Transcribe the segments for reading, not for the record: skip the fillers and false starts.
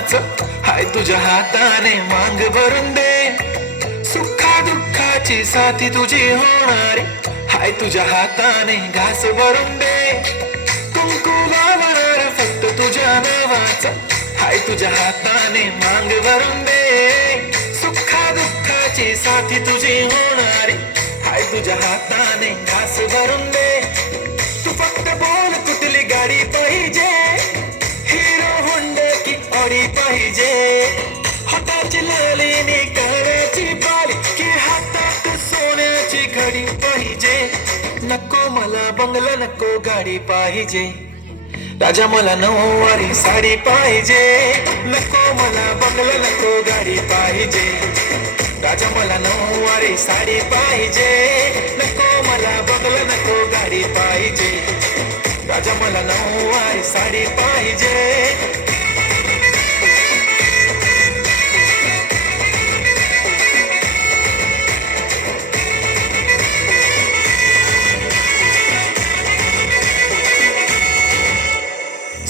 नावाचं हाय तुझ्या हाताने मांग भरून दे. सुखा दुःखाची साथी तुझी होणारी हाय तुझ्या हाताने घास भरून दे. कुंकू लावणार फक्त तुझ्या नावाचं हाय तुझ्या हाताने मांग भरून दे. सुखा दुःखाची साथी तुझी होणारी हाय तुझ्या हाताने घास भरून दे. तू फक्त बोल कुठली गाडी पाहिजे, हिरो होंडा की ऑडी पाहिजे. हाताची लालीनी कराची बाली की हातात सोन्याची घडी पाहिजे. नको मला बंगला नको गाडी पाहिजे, राजा मला नऊवारी साडी पाहिजे. नको मला बंगला नको गाडी पाहिजे, राजा मला नऊवारी साडी पाहिजे. नको मला बंगला नको गाडी पाहिजे, राजा मला नऊवारी साडी पाहिजे.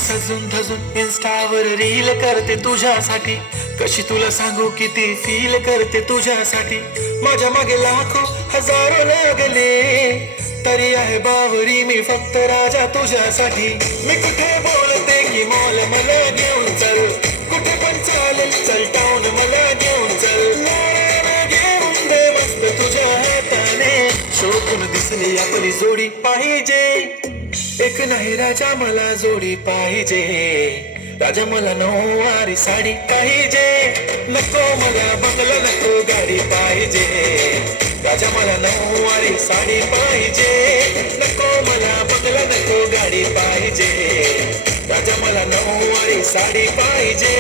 सजून धजून इन्स्टावर रील करते तुझ्यासाठी, कशी तुला सांगू किती फील करते तुझ्यासाठी. माझ्या मागे लाखो हजारो लागले, तरी आहे बावरी मी फक्त राजा तुझ्यासाठी. मी कुठे बोलते की मॉल मला घेऊन चल, कुठे पण चालेल चल टाऊन मला घेऊन चल. घेऊन दे मस्त तुझ्या हाताने, शोभून दिसली आपली जोडी पाहिजे. एक नाही राजा मला जोडी पाहिजे, राजा मला नऊवारी साडी पाहिजे. नको मला बंगला नको गाडी पाहिजे, राजा मला नऊवारी साडी पाहिजे. नको मला बंगला नको गाडी पाहिजे, राजा मला नऊवारी साडी पाहिजे.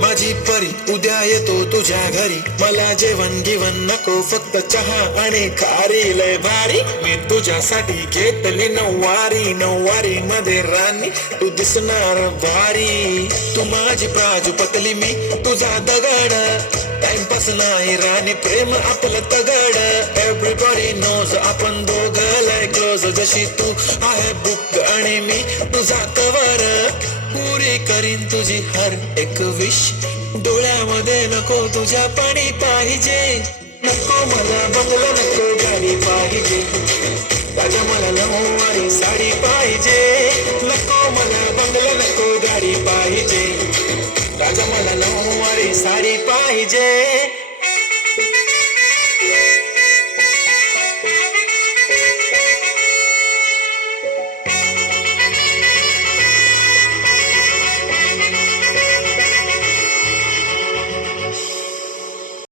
माझी परी उद्या येतो तुझ्या घरी, मला जेवण गिवण नको फक्त चहा आणि खारी लय भारी. मी तुझ्यासाठी घेतली नऊवारी, नऊवारी मध्ये राणी तू दिसणार भारी. तू माझी प्राजूपतली मी तुझा दगड, टाइमपास नाही राणी प्रेम आपलं तगड. एव्हरीबॉडी नोज आपण दोघं लय क्लोज, जशी तू आहे बुक आणि मी तुझा कवर. पुरी करीन तुझी हर एक विश, डोळ्यामध्ये नको तुझ्या पाणी पाहिजे. नको मला बंगला नको गाडी पाहिजे, राजा मला नऊवारी साडी पाहिजे. नको मला बंगला नको गाडी पाहिजे, राजा मला नऊवारी साडी पाहिजे.